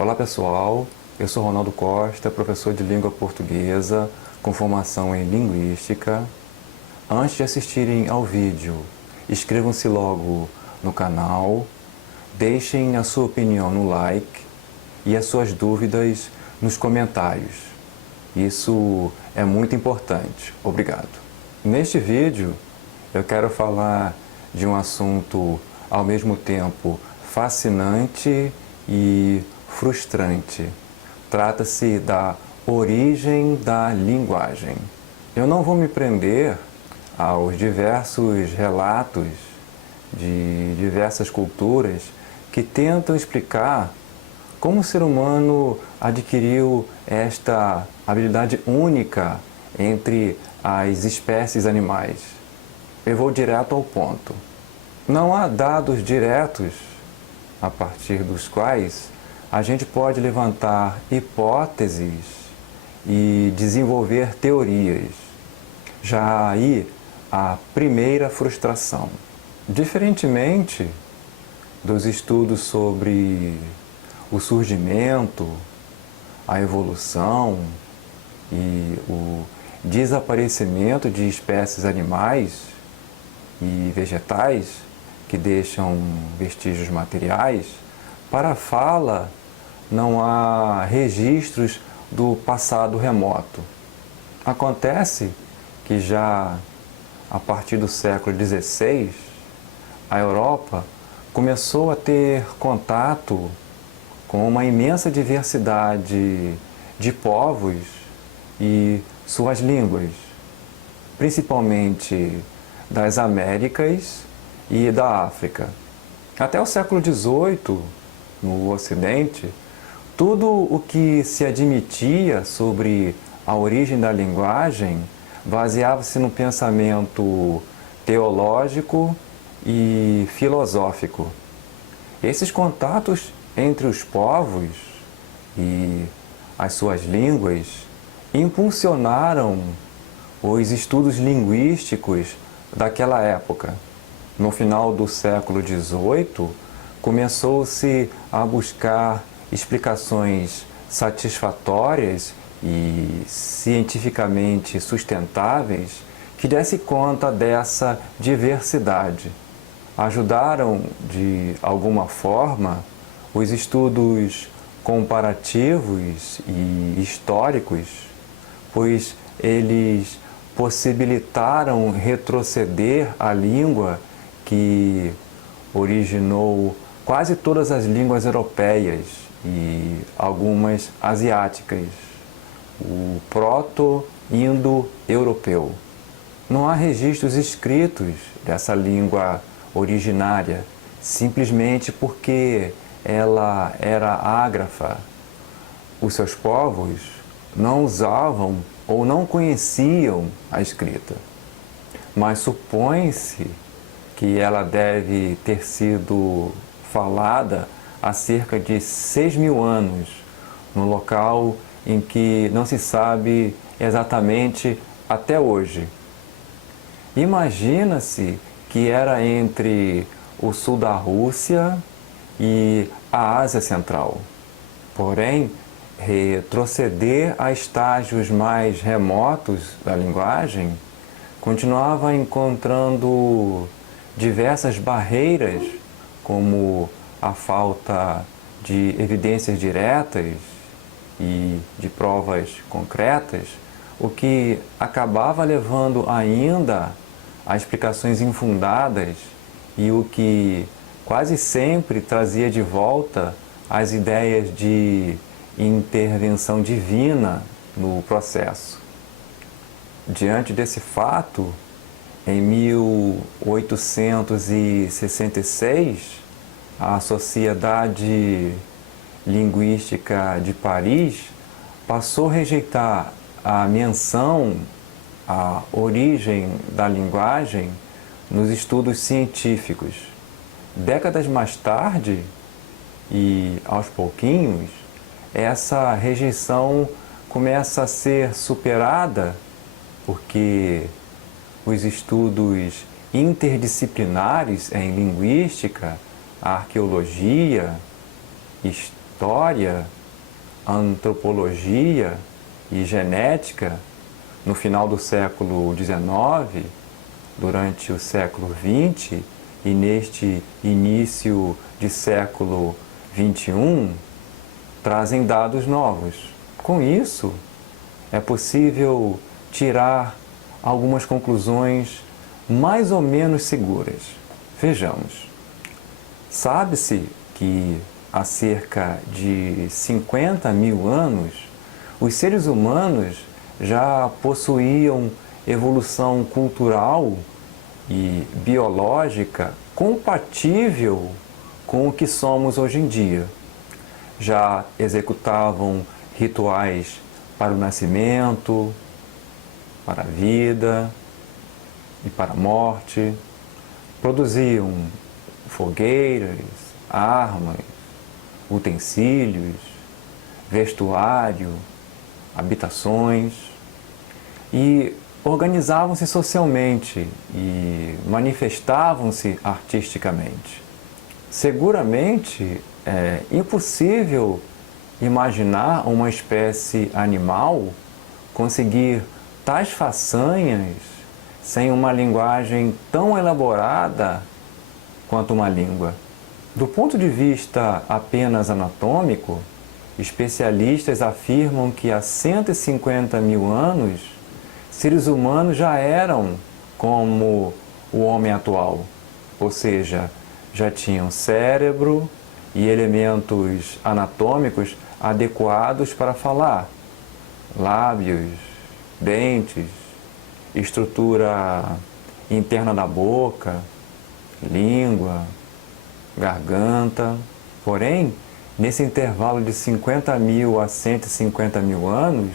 Olá pessoal, eu sou Ronaldo Costa, professor de língua portuguesa com formação em linguística. Antes de assistirem ao vídeo, inscrevam-se logo no canal, deixem a sua opinião no like e as suas dúvidas nos comentários. Isso é muito importante. Obrigado. Neste vídeo eu quero falar de um assunto ao mesmo tempo fascinante e frustrante. Trata-se da origem da linguagem. Eu não vou me prender aos diversos relatos de diversas culturas que tentam explicar como o ser humano adquiriu esta habilidade única entre as espécies animais. Eu vou direto ao ponto. Não há dados diretos a partir dos quais a gente pode levantar hipóteses e desenvolver teorias. Já há aí a primeira frustração. Diferentemente dos estudos sobre o surgimento, a evolução e o desaparecimento de espécies animais e vegetais que deixam vestígios materiais, para a fala não há registros do passado remoto. Acontece que já a partir do século XVI, a Europa começou a ter contato com uma imensa diversidade de povos e suas línguas, principalmente das Américas e da África. Até o século XVIII, no Ocidente, tudo o que se admitia sobre a origem da linguagem baseava-se no pensamento teológico e filosófico. Esses contatos entre os povos e as suas línguas impulsionaram os estudos linguísticos daquela época. No final do século XVIII, começou-se a buscar explicações satisfatórias e cientificamente sustentáveis que dessem conta dessa diversidade. Ajudaram, de alguma forma, os estudos comparativos e históricos, pois eles possibilitaram retroceder a língua que originou quase todas as línguas europeias e algumas asiáticas, o proto-indo-europeu. Não há registros escritos dessa língua originária, simplesmente porque ela era ágrafa. Os seus povos não usavam ou não conheciam a escrita, mas supõe-se que ela deve ter sido falada há cerca de 6.000 anos, no local em que não se sabe exatamente até hoje. Imagina-se que era entre o sul da Rússia e a Ásia Central. Porém, retroceder a estágios mais remotos da linguagem continuava encontrando diversas barreiras, como a falta de evidências diretas e de provas concretas, o que acabava levando ainda a explicações infundadas e o que quase sempre trazia de volta as ideias de intervenção divina no processo. Diante desse fato, em 1866, a Sociedade Linguística de Paris passou a rejeitar a menção à origem da linguagem nos estudos científicos. Décadas mais tarde, e aos pouquinhos, essa rejeição começa a ser superada porque os estudos interdisciplinares em linguística, a arqueologia, história, antropologia e genética no final do século XIX, durante o século XX e neste início de século XXI, trazem dados novos. Com isso, é possível tirar algumas conclusões mais ou menos seguras. Vejamos. Sabe-se que há cerca de 50 mil anos, os seres humanos já possuíam evolução cultural e biológica compatível com o que somos hoje em dia. Já executavam rituais para o nascimento, para a vida e para a morte, produziam fogueiras, armas, utensílios, vestuário, habitações e organizavam-se socialmente e manifestavam-se artisticamente. Seguramente é impossível imaginar uma espécie animal conseguir tais façanhas sem uma linguagem tão elaborada quanto uma língua. Do ponto de vista apenas anatômico, especialistas afirmam que há 150 mil anos, seres humanos já eram como o homem atual, ou seja, já tinham cérebro e elementos anatômicos adequados para falar, lábios, dentes, estrutura interna da boca, língua, garganta. Porém, nesse intervalo de 50 mil a 150 mil anos,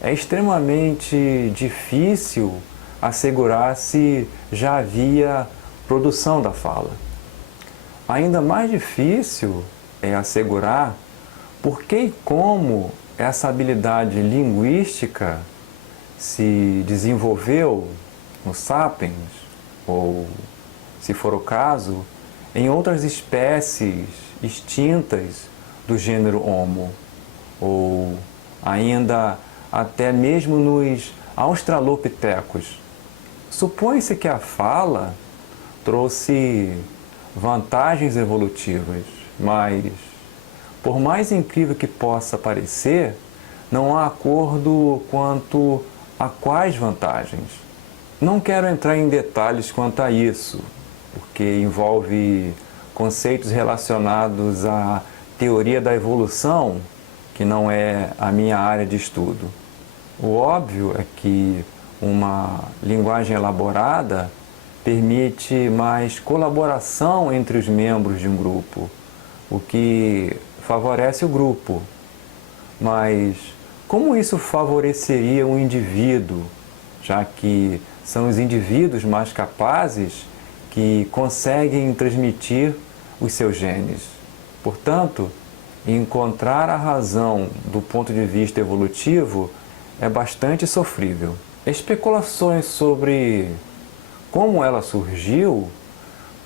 é extremamente difícil assegurar se já havia produção da fala. Ainda mais difícil é assegurar por que e como essa habilidade linguística se desenvolveu no Sapiens, ou, se for o caso, em outras espécies extintas do gênero Homo, ou ainda até mesmo nos australopitecos. Supõe-se que a fala trouxe vantagens evolutivas, mas, por mais incrível que possa parecer, não há acordo quanto a quais vantagens. Não quero entrar em detalhes quanto a isso, porque envolve conceitos relacionados à teoria da evolução, que não é a minha área de estudo. O óbvio é que uma linguagem elaborada permite mais colaboração entre os membros de um grupo, o que favorece o grupo. Mas como isso favoreceria um indivíduo, já que são os indivíduos mais capazes que conseguem transmitir os seus genes? Portanto, encontrar a razão do ponto de vista evolutivo é bastante sofrível. Especulações sobre como ela surgiu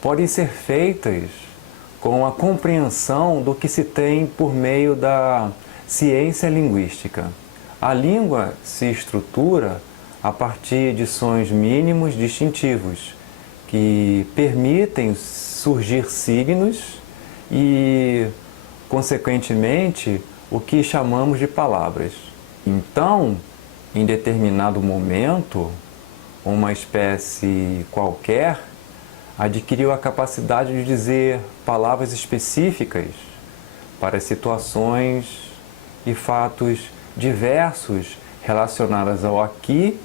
podem ser feitas com a compreensão do que se tem por meio da ciência linguística. A língua se estrutura a partir de sons mínimos distintivos, que permitem surgir signos e, consequentemente, o que chamamos de palavras. Então, em determinado momento, uma espécie qualquer adquiriu a capacidade de dizer palavras específicas para situações e fatos diversos relacionados ao aqui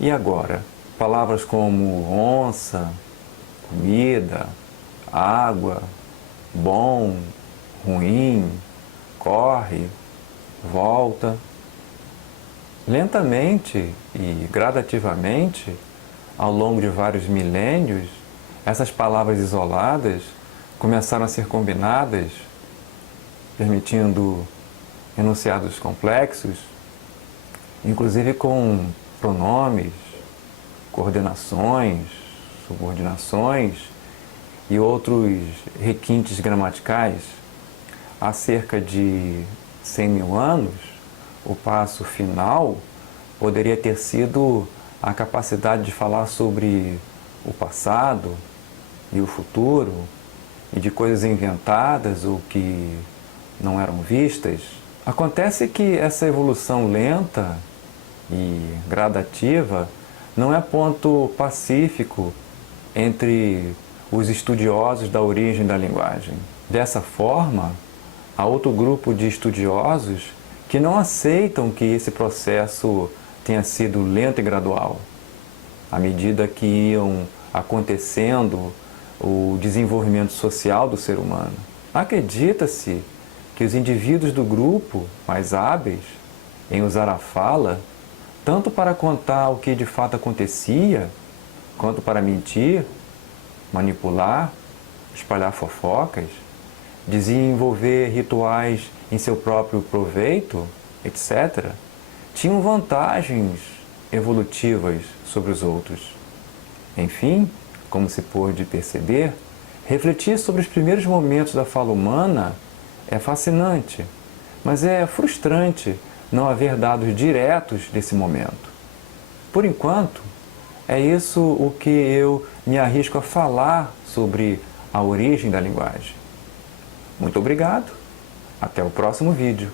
e agora. Palavras como onça, comida, água, bom, ruim, corre, volta. Lentamente e gradativamente, ao longo de vários milênios, essas palavras isoladas começaram a ser combinadas, permitindo enunciados complexos, inclusive com pronomes, coordenações, subordinações e outros requintes gramaticais. há cerca de 100 mil anos, o passo final poderia ter sido a capacidade de falar sobre o passado e o futuro, e de coisas inventadas ou que não eram vistas. Acontece que essa evolução lenta e gradativa não é ponto pacífico entre os estudiosos da origem da linguagem. Dessa forma, há outro grupo de estudiosos que não aceitam que esse processo tenha sido lento e gradual, à medida que iam acontecendo o desenvolvimento social do ser humano. Acredita-se que os indivíduos do grupo mais hábeis em usar a fala, tanto para contar o que de fato acontecia, quanto para mentir, manipular, espalhar fofocas, desenvolver rituais em seu próprio proveito, etc., tinham vantagens evolutivas sobre os outros. Enfim, como se pôde perceber, refletir sobre os primeiros momentos da fala humana é fascinante, mas é frustrante não haver dados diretos desse momento. Por enquanto, é isso o que eu me arrisco a falar sobre a origem da linguagem. Muito obrigado, até o próximo vídeo.